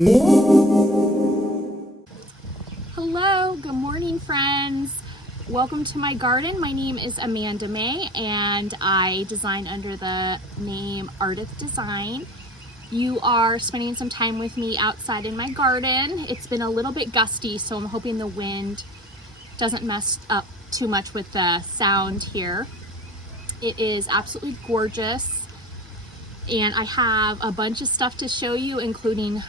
Hello, good morning friends. Welcome to my garden. My name is Amanda Mae and I design under the name Ardith Design. You are spending some time with me outside in my garden. It's been a little bit gusty, so I'm hoping the wind doesn't mess up too much with the sound here. It is absolutely gorgeous. And I have a bunch of stuff to show you, including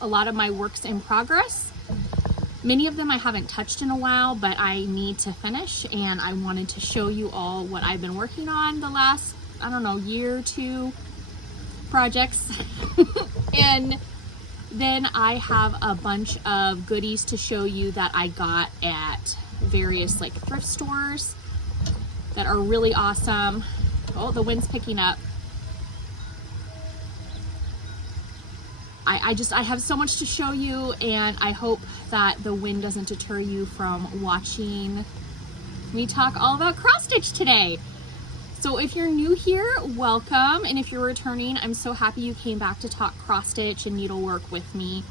a lot of my works in progress. Many of them I haven't touched in a while, but I need to finish, and I wanted to show you all what I've been working on the last, I don't know, year or two projects. And then I have a bunch of goodies to show you that I got at various like thrift stores that are really awesome. Oh, the wind's picking up. I have so much to show you, and I hope that the wind doesn't deter you from watching me talk all about cross stitch today. So if you're new here, welcome, and if you're returning, I'm so happy you came back to talk cross stitch and needlework with me.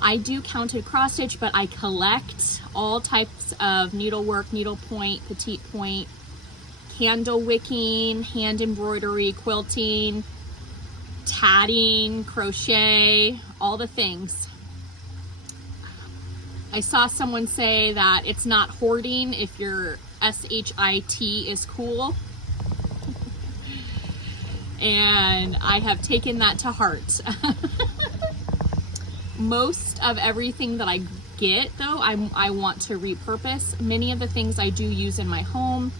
I do counted cross stitch, but I collect all types of needlework, needlepoint, petite point, candle wicking, hand embroidery, quilting, tatting, crochet, all the things. I saw someone say that it's not hoarding if your SHIT is cool. And I have taken that to heart. Most of everything that I get, though, I want to repurpose. Many of the things I do use in my home,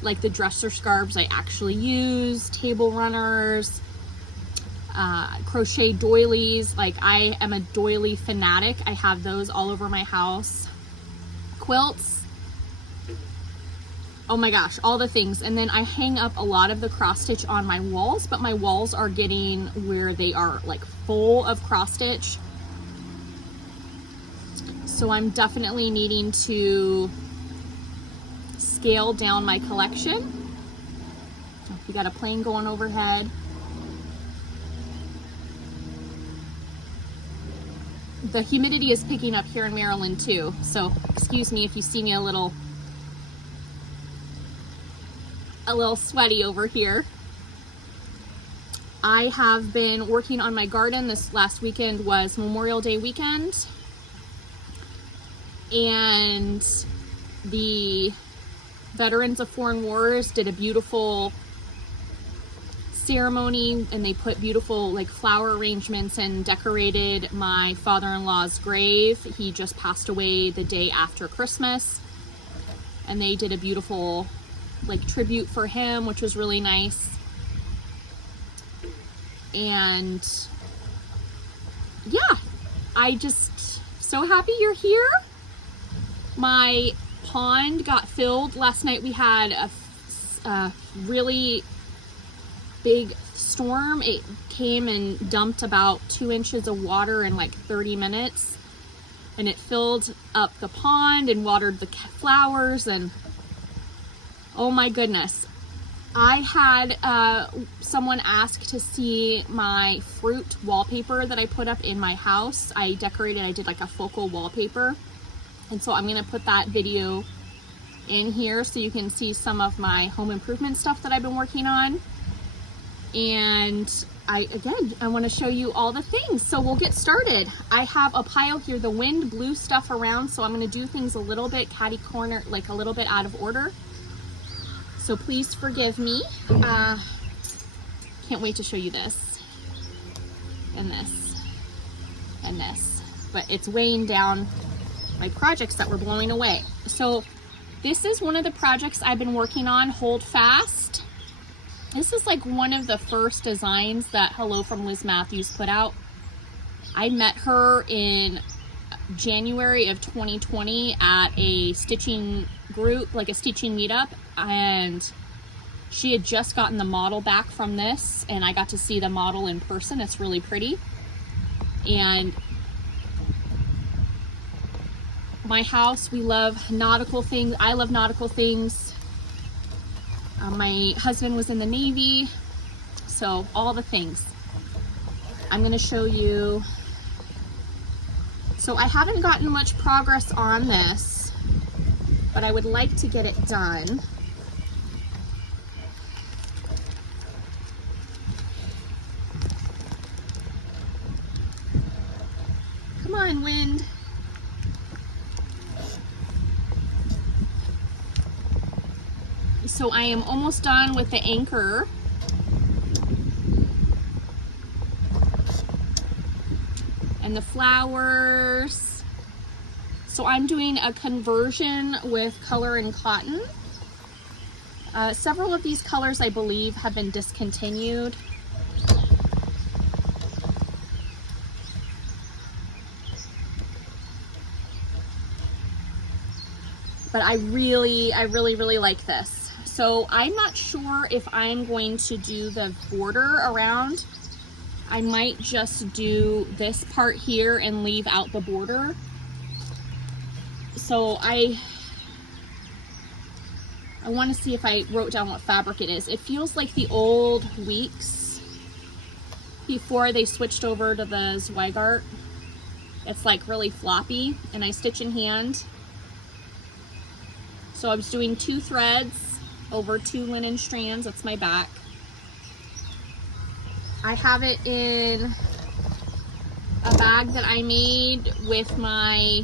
like the dresser scarves I actually use, table runners, crochet doilies. Like, I am a doily fanatic. I have those all over my house. Quilts. Oh my gosh, all the things. And then I hang up a lot of the cross stitch on my walls, but my walls are getting where they are like full of cross stitch. So I'm definitely needing to scale down my collection. You got a plane going overhead. The humidity is picking up here in Maryland too, so excuse me if you see me a little sweaty over here. I have been working on my garden. This last weekend was Memorial Day weekend, and the Veterans of Foreign Wars did a beautiful ceremony, and they put beautiful like flower arrangements and decorated my father-in-law's grave. He just passed away the day after Christmas, and they did a beautiful like tribute for him, which was really nice. And yeah, I just so happy you're here. My pond got filled last night. We had a really big storm. It came and dumped about 2 inches of water in like 30 minutes, and it filled up the pond and watered the flowers, and oh my goodness. I had someone ask to see my fruit wallpaper that I put up in my house. I did like a focal wallpaper, and so I'm gonna put that video in here so you can see some of my home improvement stuff that I've been working on. And I want to show you all the things, so we'll get started. I have a pile here. The wind blew stuff around, so I'm going to do things a little bit catty corner, like a little bit out of order, so please forgive me. Can't wait to show you this and this and this, but it's weighing down my projects that were blowing away. So this is one of the projects I've been working on, Hold Fast. This is like one of the first designs that Hello from Liz Matthews put out. I met her in January of 2020 at a stitching group, like a stitching meetup, and she had just gotten the model back from this, and I got to see the model in person. It's really pretty. And my house, we love nautical things. I love nautical things. My husband was in the Navy, so all the things. I'm going to show you So I haven't gotten much progress on this, but I would like to get it done. Come on, wind. So I am almost done with the anchor. And the flowers. So I'm doing a conversion with color and cotton. Several of these colors, I believe, have been discontinued. But I really like this. So I'm not sure if I'm going to do the border around. I might just do this part here and leave out the border. So I want to see if I wrote down what fabric it is. It feels like the old WIPS before they switched over to the Zweigart. It's like really floppy, and I stitch in hand. So I was doing 2 threads over 2 linen strands. That's my back. I have it in a bag that I made with my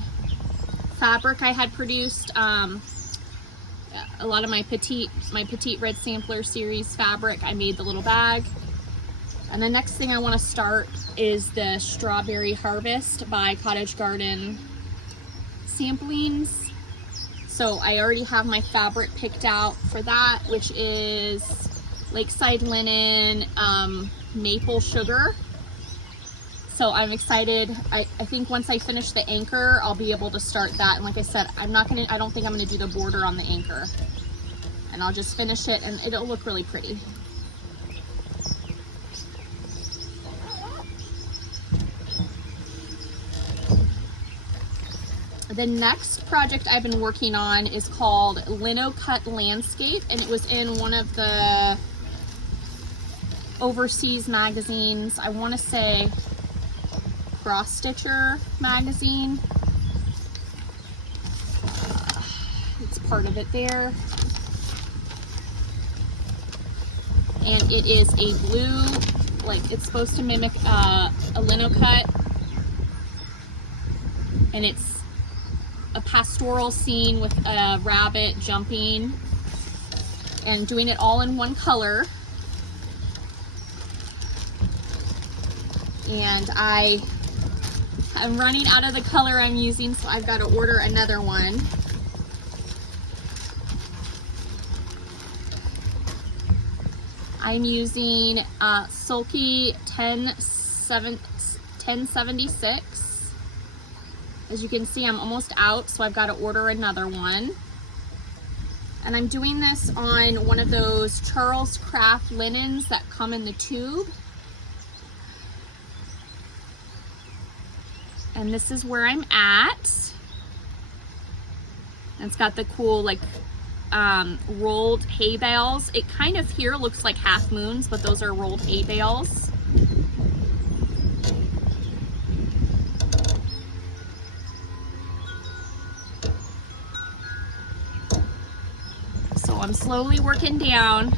fabric I had produced. A lot of my petite red sampler series fabric. I made the little bag. And the next thing I want to start is the Strawberry Harvest by Cottage Garden samplings. So I already have my fabric picked out for that, which is Lakeside Linen, Maple Sugar. So I'm excited. I think once I finish the anchor, I'll be able to start that. And like I said, I don't think I'm gonna do the border on the anchor. And I'll just finish it and it'll look really pretty. The next project I've been working on is called Lino Cut Landscape, and it was in one of the overseas magazines. I want to say Cross Stitcher magazine. It's part of it there. And it is a blue, like it's supposed to mimic a lino cut. And it's a pastoral scene with a rabbit jumping and doing it all in one color. And I'm running out of the color I'm using, so I've got to order another one. I'm using Sulky 1076. As you can see, I'm almost out, so I've got to order another one. And I'm doing this on one of those Charles Craft linens that come in the tube. And this is where I'm at. And it's got the cool, like, rolled hay bales. It kind of here looks like half moons, but those are rolled hay bales. So I'm slowly working down.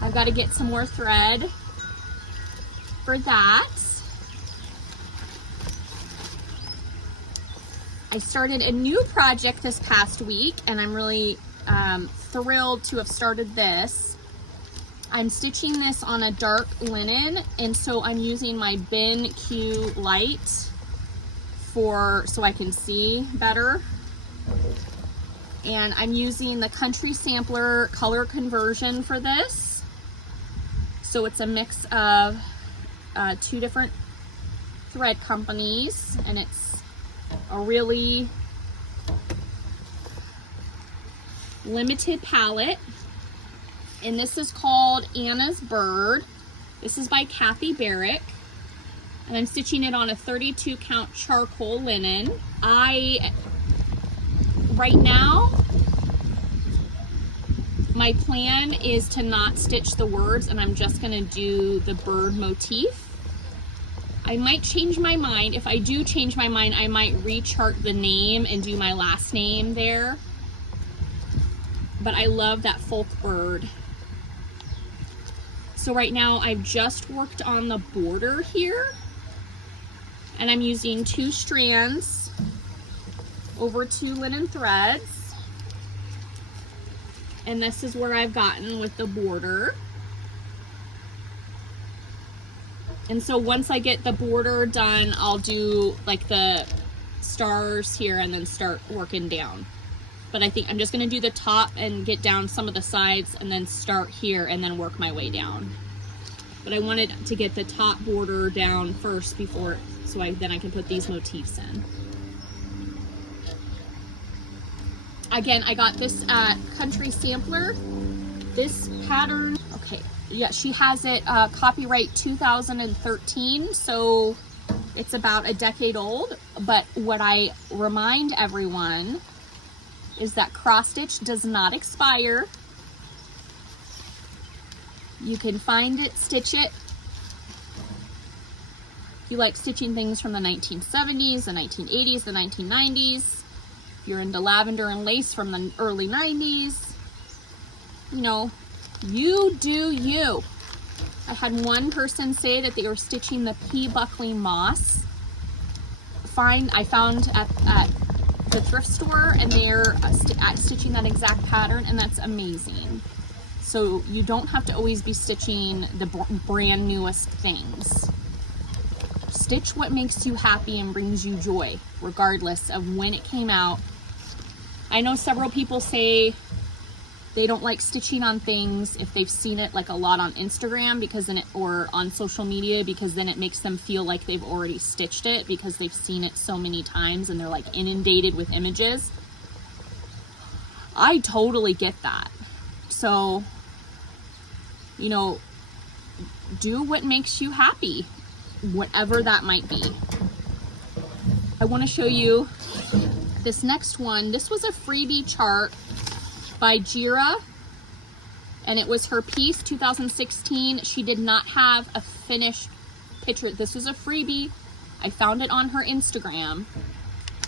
I've got to get some more thread for that. I started a new project this past week, and I'm really thrilled to have started this. I'm stitching this on a dark linen, and so I'm using my Bin Q light so I can see better. And I'm using the Country Sampler color conversion for this. So it's a mix of 2 different thread companies, and it's a really limited palette. And this is called Anna's Bird. This is by Kathy Barrick. And I'm stitching it on a 32 count charcoal linen. Right now, my plan is to not stitch the words, and I'm just gonna do the bird motif. I might change my mind. If I do change my mind, I might rechart the name and do my last name there. But I love that folk bird. So right now I've just worked on the border here, and I'm using 2 strands over 2 linen threads. And this is where I've gotten with the border. And so once I get the border done, I'll do like the stars here and then start working down. But I think I'm just gonna do the top and get down some of the sides and then start here and then work my way down. But I wanted to get the top border down first before, so then I can put these motifs in. Again, I got this at Country Sampler. This pattern, okay, yeah, she has it copyright 2013, so it's about a decade old. But what I remind everyone is that cross stitch does not expire. You can find it, stitch it. If you like stitching things from the 1970s, the 1980s, the 1990s, if you're into lavender and lace from the early 90s, you know, you do you. I had one person say that they were stitching the P. Buckley moss. I found at the thrift store, and they're stitching that exact pattern, and that's amazing. So you don't have to always be stitching the brand newest things. Stitch what makes you happy and brings you joy, regardless of when it came out. I know several people say they don't like stitching on things if they've seen it like a lot on Instagram, because then or on social media, because then it makes them feel like they've already stitched it because they've seen it so many times and they're like inundated with images. I totally get that. So, you know, do what makes you happy, whatever that might be. I want to show you this next one. This was a freebie chart by Jira, and it was her piece 2016. She did not have a finished picture. This was a freebie. I found it on her Instagram,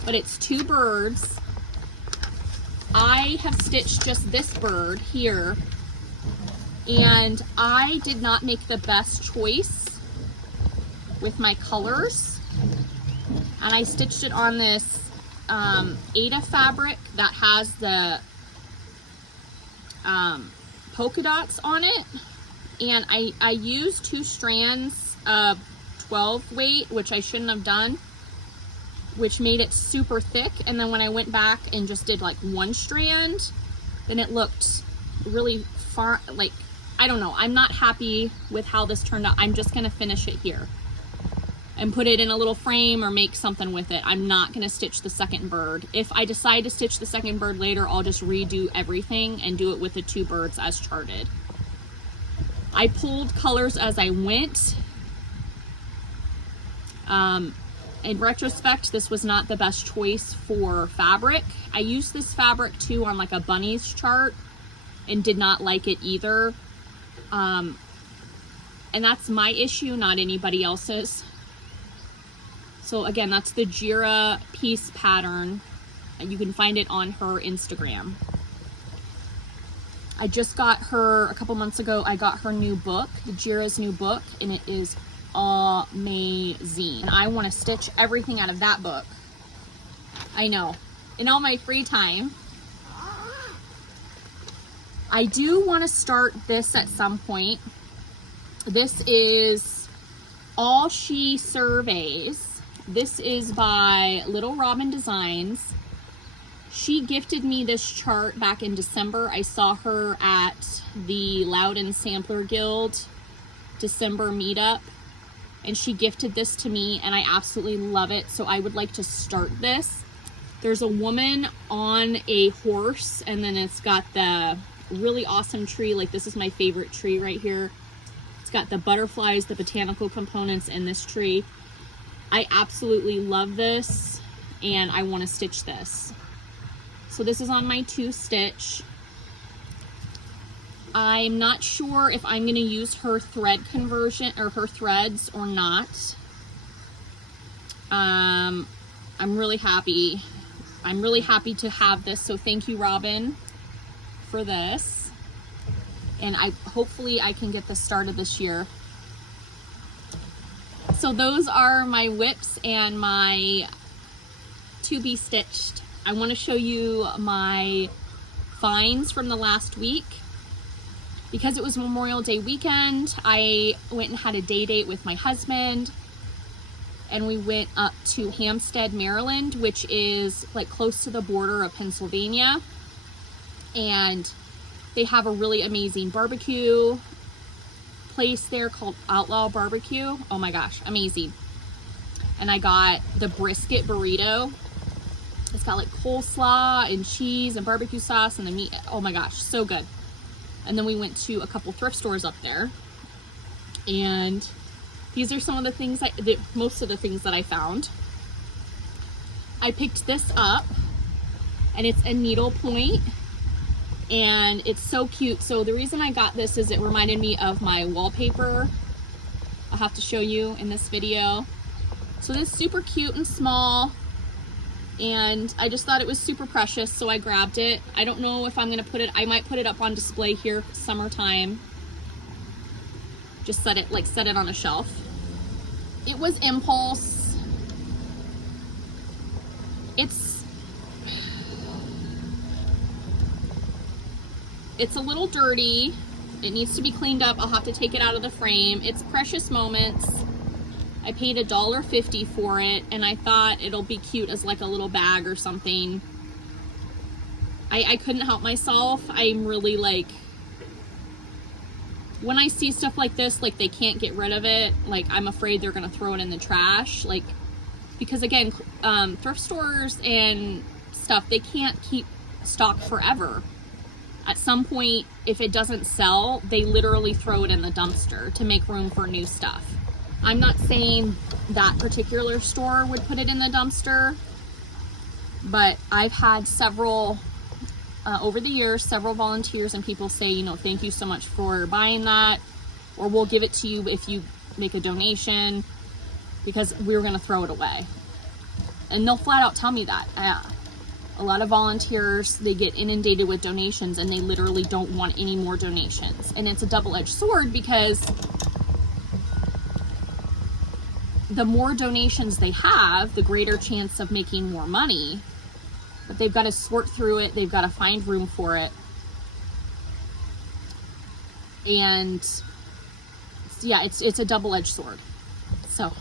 but it's 2 birds. I have stitched just this bird here, and I did not make the best choice with my colors, and I stitched it on this Ada fabric that has the polka dots on it, and I used 2 strands of 12 weight, which I shouldn't have done, which made it super thick. And then when I went back and just did like 1 strand, then it looked really far, like, I don't know, I'm not happy with how this turned out. I'm just gonna finish it here and put it in a little frame or make something with it. I'm not gonna stitch the second bird. If I decide to stitch the second bird later, I'll just redo everything and do it with the 2 birds as charted. I pulled colors as I went. In retrospect, this was not the best choice for fabric. I used this fabric too on like a bunny's chart and did not like it either. And that's my issue, not anybody else's. So again, that's the Jira piece pattern, and you can find it on her Instagram. I just got her, a couple months ago, I got her new book, the Jira's new book, and it is amazing. And I want to stitch everything out of that book. I know, in all my free time. I do want to start this at some point. This is All She Surveys. This is by Little Robin Designs. She gifted me this chart back in December. I saw her at the Loudon Sampler Guild December meetup, and she gifted this to me, and I absolutely love it. So I would like to start this. There's a woman on a horse, and then it's got the really awesome tree. Like, this is my favorite tree right here. It's got the butterflies, the botanical components in this tree. I absolutely love this, and I want to stitch this. So this is on my 2 stitch. I'm not sure if I'm going to use her thread conversion or her threads or not. I'm really happy. I'm really happy to have this. So thank you, Robin, for this. And hopefully I can get this started this year. So those are my WIPS and my to be stitched. I want to show you my finds from the last week. Because it was Memorial Day weekend, I went and had a day date with my husband, and we went up to Hampstead, Maryland, which is like close to the border of Pennsylvania. And they have a really amazing barbecue place there called Outlaw Barbecue. Oh my gosh, amazing. And I got the brisket burrito. It's got like coleslaw and cheese and barbecue sauce and the meat. Oh my gosh, so good. And then we went to a couple thrift stores up there. And these are some of the things, most of the things that I found. I picked this up, and it's a needle point, and it's so cute. So the reason I got this is it reminded me of my wallpaper. I'll have to show you in this video. So this is super cute and small, and I just thought it was super precious, so I grabbed it. I don't know if I'm gonna put it, I might put it up on display here summertime. Just set it on a shelf. It was impulse. It's a little dirty. It needs to be cleaned up. I'll have to take it out of the frame. It's Precious Moments. I paid $1.50 for it, and I thought it'll be cute as like a little bag or something. I couldn't help myself. I'm really like, when I see stuff like this, like they can't get rid of it, like I'm afraid they're gonna throw it in the trash. Like, because again, thrift stores and stuff, they can't keep stock forever. At some point, if it doesn't sell, they literally throw it in the dumpster to make room for new stuff. I'm not saying that particular store would put it in the dumpster, but I've had several, over the years, several volunteers and people say, you know, thank you so much for buying that, or we'll give it to you if you make a donation, because we were gonna throw it away. And they'll flat out tell me that. A lot of volunteers, they get inundated with donations and they literally don't want any more donations. And it's a double-edged sword, because the more donations they have, the greater chance of making more money. But they've got to sort through it. They've got to find room for it. And yeah, it's a double-edged sword. So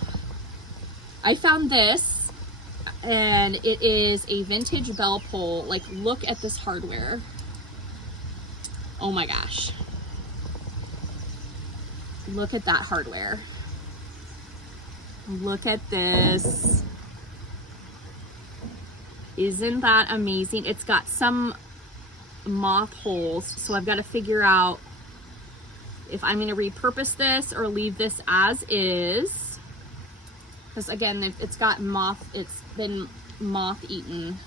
I found this, and it is a vintage bell pull. Like, look at this hardware. Oh my gosh. Look at that hardware. Look at this. Isn't that amazing? It's got some moth holes, so I've got to figure out if I'm going to repurpose this or leave this as is. Because again, it's got moth, it's been moth eaten.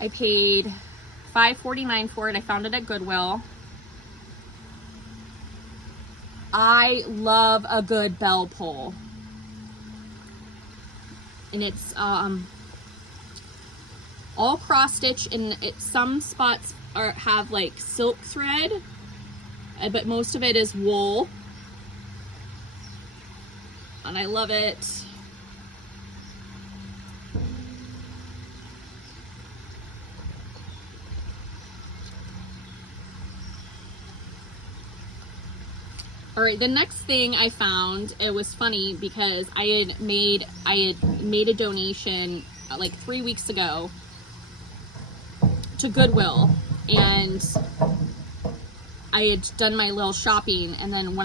I paid $5.49 for it. I found it at Goodwill. I love a good bell pull. And it's all cross stitch, and some spots have like silk thread, but most of it is wool. And I love it. All right, the next thing I found, it was funny because I had made a donation like 3 weeks ago to Goodwill, and I had done my little shopping, and then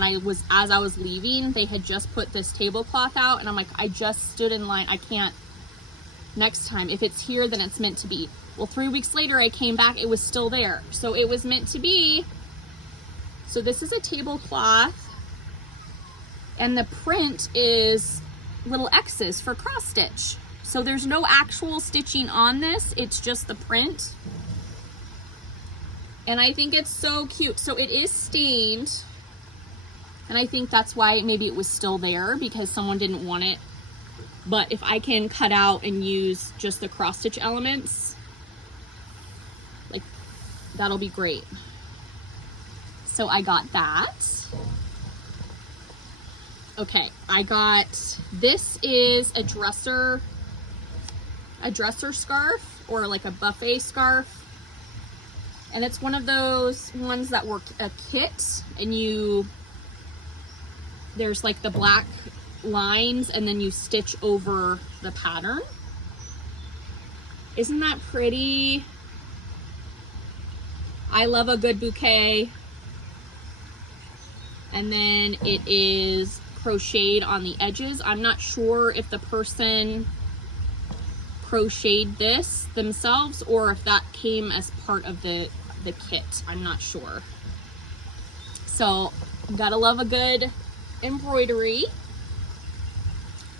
as I was leaving, they had just put this tablecloth out, and I'm like, I just stood in line. I can't. Next time, if it's here, then it's meant to be. Well, 3 weeks later, I came back, it was still there. So it was meant to be. So this is a tablecloth, and the print is little X's for cross stitch. So there's no actual stitching on this, it's just the print. And I think it's so cute. So it is stained, and I think that's why maybe it was still there, because someone didn't want it but if I can cut out and use just the cross stitch elements, like, that'll be great. So I got that. Okay, I got, this is a dresser scarf, or like a buffet scarf. And it's one of those ones that were a kit, and there's like the black lines, and then you stitch over the pattern. Isn't that pretty? I love a good bouquet. And then it is crocheted on the edges. I'm not sure if the person crocheted this themselves or if that came as part of the kit. I'm not sure. So, gotta love a good embroidery.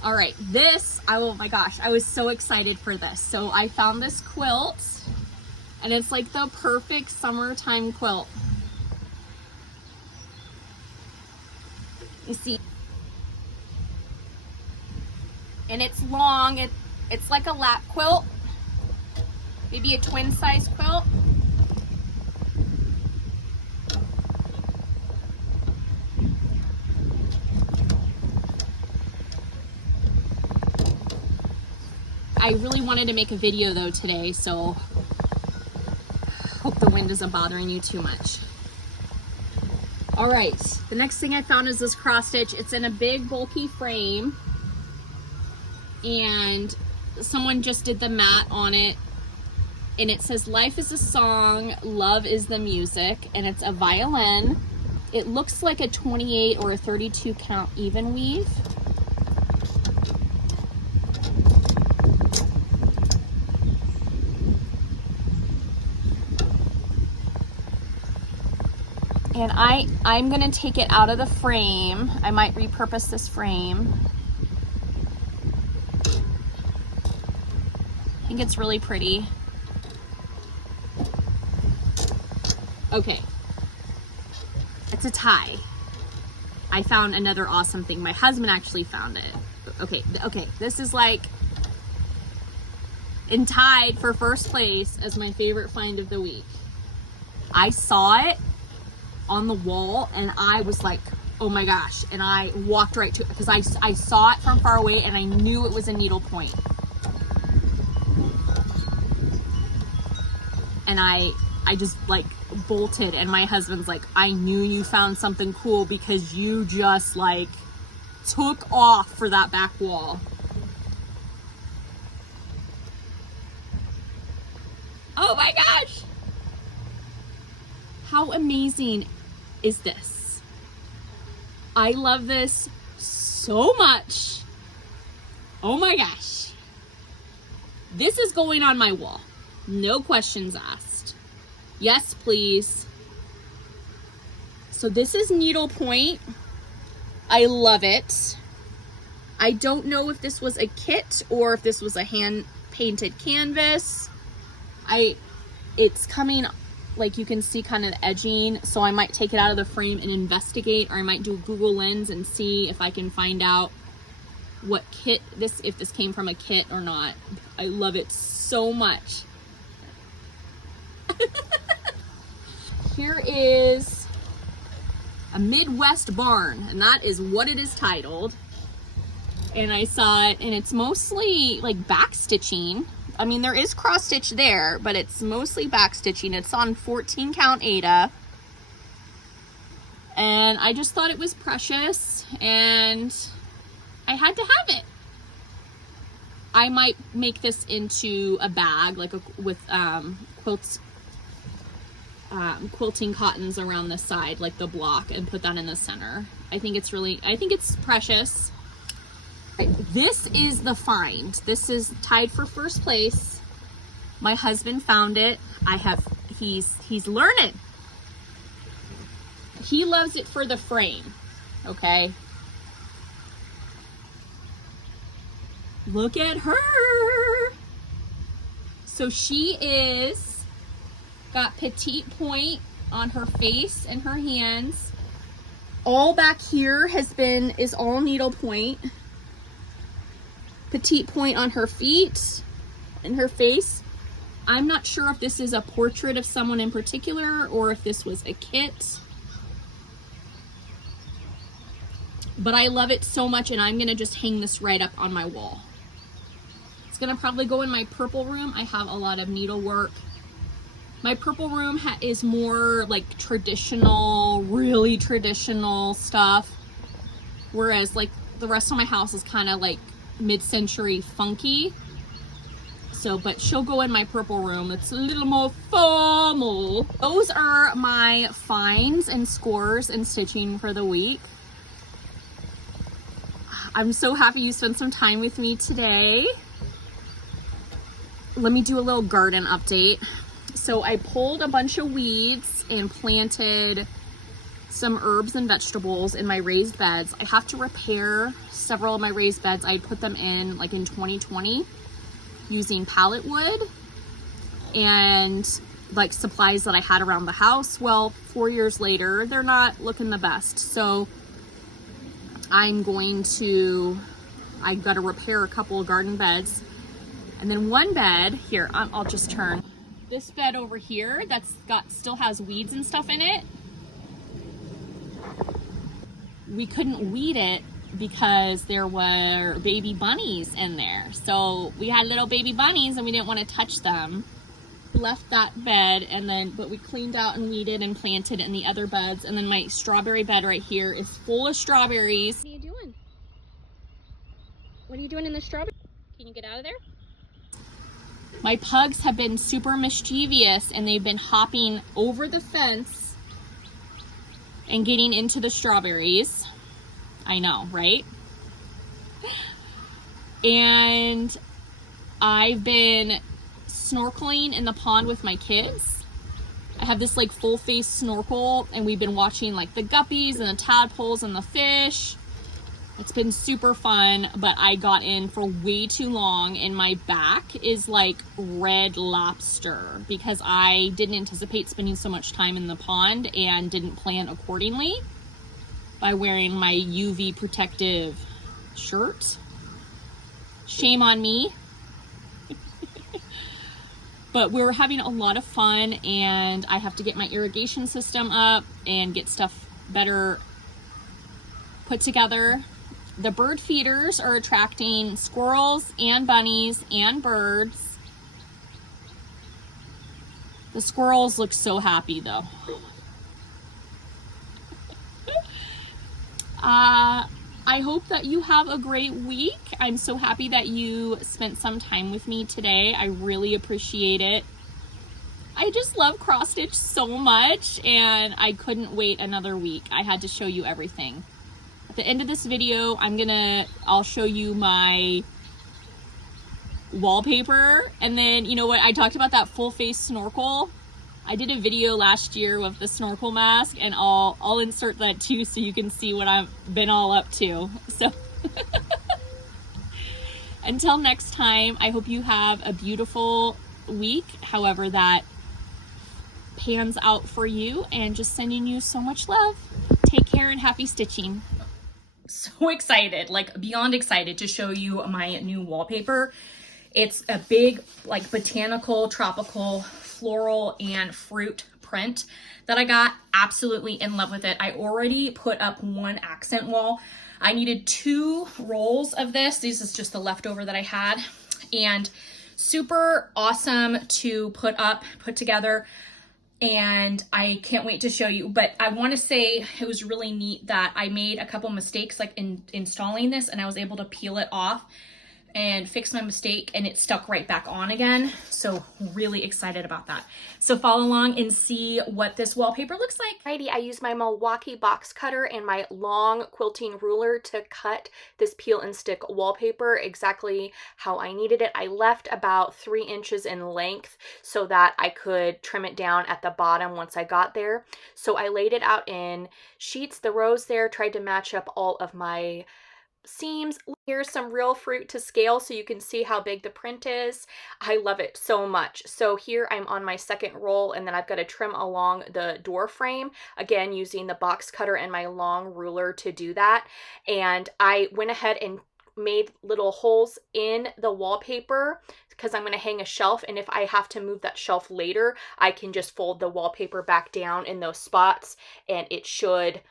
All right, this, oh my gosh, I was so excited for this. So I found this quilt, and it's like the perfect summertime quilt. You see, and it's long. It's like a lap quilt, maybe a twin size quilt. I really wanted to make a video though today, so hope the wind isn't bothering you too much. All right, the next thing I found is this cross stitch. It's in a big bulky frame, and someone just did the mat on it, and it says life is a song, love is the music, and it's a violin. It looks like a 28 or a 32 count even weave. And I'm gonna take it out of the frame. I might repurpose this frame. I think it's really pretty. Okay, it's a tie. I found another awesome thing. My husband actually found it. Okay, this is like tied for first place as my favorite find of the week. I saw it on the wall and I was like, oh my gosh, and I walked right to it because I saw it from far away and I knew it was a needle point. And I just like bolted, and my husband's like, I knew you found something cool because you just like took off for that back wall. Oh my gosh, how amazing is this? I love this so much. Oh my gosh, this is going on my wall, no questions asked. Yes, please. So this is needlepoint. I love it. I don't know if this was a kit or if this was a hand painted canvas. It's coming, like you can see kind of the edging, so I might take it out of the frame and investigate, or I might do a Google Lens and see if I can find out what kit this, if this came from a kit or not. I love it so much. Here is a Midwest barn, and that is what it is titled. And I saw it, and it's mostly like back stitching. I mean, there is cross stitch there, but it's mostly back stitching. It's on 14 count Aida. And I just thought it was precious, and I had to have it. I might make this into a bag, like with quilting cottons around the side, like the block, and put that in the center. I think it's precious. This is the find. This is tied for first place. My husband found it. He's learning. He loves it for the frame. Okay. Look at her. So she is got petite point on her face and her hands. All back here is all needle point. petite point on her feet and her face. I'm not sure if this is a portrait of someone in particular or if this was a kit. But I love it so much, and I'm gonna just hang this right up on my wall. It's gonna probably go in my purple room. I have a lot of needlework. My purple room is more like traditional, really traditional stuff. Whereas like the rest of my house is kind of like mid-century funky. So, but she'll go in my purple room. It's a little more formal. Those are my finds and scores and stitching for the week. I'm so happy you spent some time with me today. Let me do a little garden update. So I pulled a bunch of weeds and planted some herbs and vegetables in my raised beds. I have to repair several of my raised beds. I put them in like in 2020 using pallet wood and like supplies that I had around the house. Well, 4 years later, they're not looking the best. So I got to repair a couple of garden beds. And then one bed here, I'll just turn this bed over here that's still has weeds and stuff in it. We couldn't weed it because there were baby bunnies in there. So we had little baby bunnies and we didn't want to touch them. Left that bed, but we cleaned out and weeded and planted in the other beds. And then my strawberry bed right here is full of strawberries. What are you doing? What are you doing in the strawberry? Can you get out of there? My pugs have been super mischievous and they've been hopping over the fence and getting into the strawberries. I know, right? And I've been snorkeling in the pond with my kids. I have this like full face snorkel and we've been watching like the guppies and the tadpoles and the fish. It's been super fun, but I got in for way too long and my back is like red lobster because I didn't anticipate spending so much time in the pond and didn't plan accordingly by wearing my UV protective shirt. Shame on me. But we're having a lot of fun and I have to get my irrigation system up and get stuff better put together. The bird feeders are attracting squirrels and bunnies and birds. The squirrels look so happy though. I hope that you have a great week. I'm so happy that you spent some time with me today. I really appreciate it. I just love cross stitch so much and I couldn't wait another week. I had to show you everything. At the end of this video, I'll show you my wallpaper. And then, you know what? I talked about that full face snorkel. I did a video last year with the snorkel mask and I'll insert that too so you can see what I've been all up to. So until next time, I hope you have a beautiful week, however that pans out for you, and just sending you so much love. Take care and happy stitching. So excited, like beyond excited to show you my new wallpaper. It's a big like botanical, tropical, floral and fruit print that I got. Absolutely in love with it. I already put up one accent wall. I needed 2 rolls of this. This is just the leftover that I had, and super awesome to put together. And I can't wait to show you, but I want to say it was really neat that I made a couple mistakes like in installing this, and I was able to peel it off and fix my mistake and it stuck right back on again. So really excited about that. So follow along and see what this wallpaper looks like. Alrighty, I used my Milwaukee box cutter and my long quilting ruler to cut this peel and stick wallpaper exactly how I needed it. I left about 3 inches in length so that I could trim it down at the bottom once I got there. So I laid it out in sheets, the rows there, tried to match up all of my seams. Here's some real fruit to scale so you can see how big the print is. I love it so much. So here I'm on my second roll, and then I've got to trim along the door frame, again using the box cutter and my long ruler to do that. And I went ahead and made little holes in the wallpaper because I'm going to hang a shelf, and if I have to move that shelf later, I can just fold the wallpaper back down in those spots and it should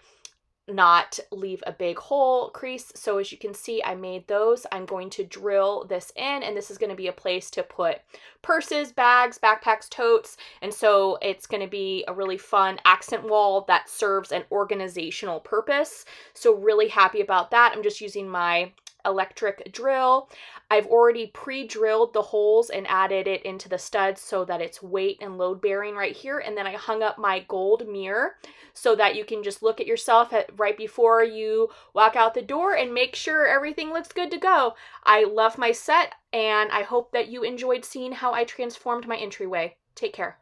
not leave a big hole crease. So as you can see, I made those. I'm going to drill this in, and this is going to be a place to put purses, bags, backpacks, totes. And so it's going to be a really fun accent wall that serves an organizational purpose. So really happy about that. I'm just using my electric drill. I've already pre-drilled the holes and added it into the studs so that it's weight and load bearing right here. And then I hung up my gold mirror so that you can just look at yourself right before you walk out the door and make sure everything looks good to go. I love my set, and I hope that you enjoyed seeing how I transformed my entryway. Take care.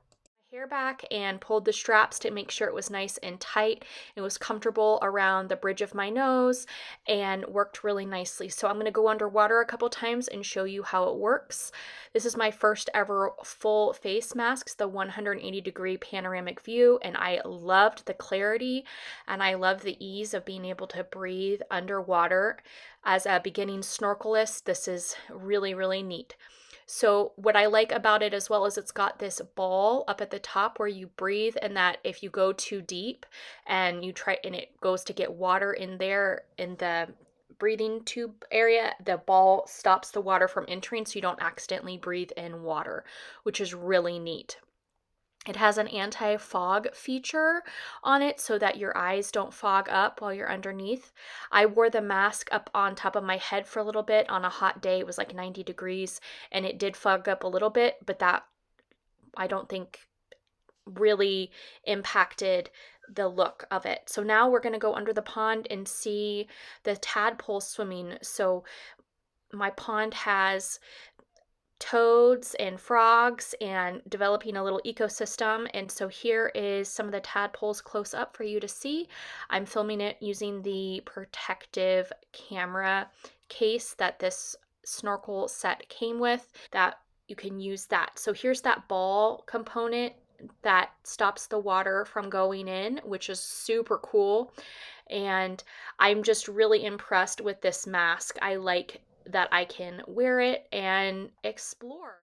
Hair back and pulled the straps to make sure it was nice and tight. It was comfortable around the bridge of my nose and worked really nicely. So I'm going to go underwater a couple times and show you how it works. This is my first ever full face mask, the 180-degree panoramic view, and I loved the clarity and I love the ease of being able to breathe underwater. As a beginning snorkelist, this is really, really neat. So what I like about it as well is it's got this ball up at the top where you breathe, and that if you go too deep and you try and it goes to get water in there in the breathing tube area, the ball stops the water from entering so you don't accidentally breathe in water, which is really neat. It has an anti-fog feature on it so that your eyes don't fog up while you're underneath. I wore the mask up on top of my head for a little bit on a hot day. It was like 90 degrees and it did fog up a little bit, but that I don't think really impacted the look of it. So now we're going to go under the pond and see the tadpoles swimming. So my pond has toads and frogs and developing a little ecosystem, and so here is some of the tadpoles close up for you to see. I'm filming it using the protective camera case that this snorkel set came with, that you can use that. So here's that ball component that stops the water from going in, which is super cool, and I'm just really impressed with this mask. I like that I can wear it and explore.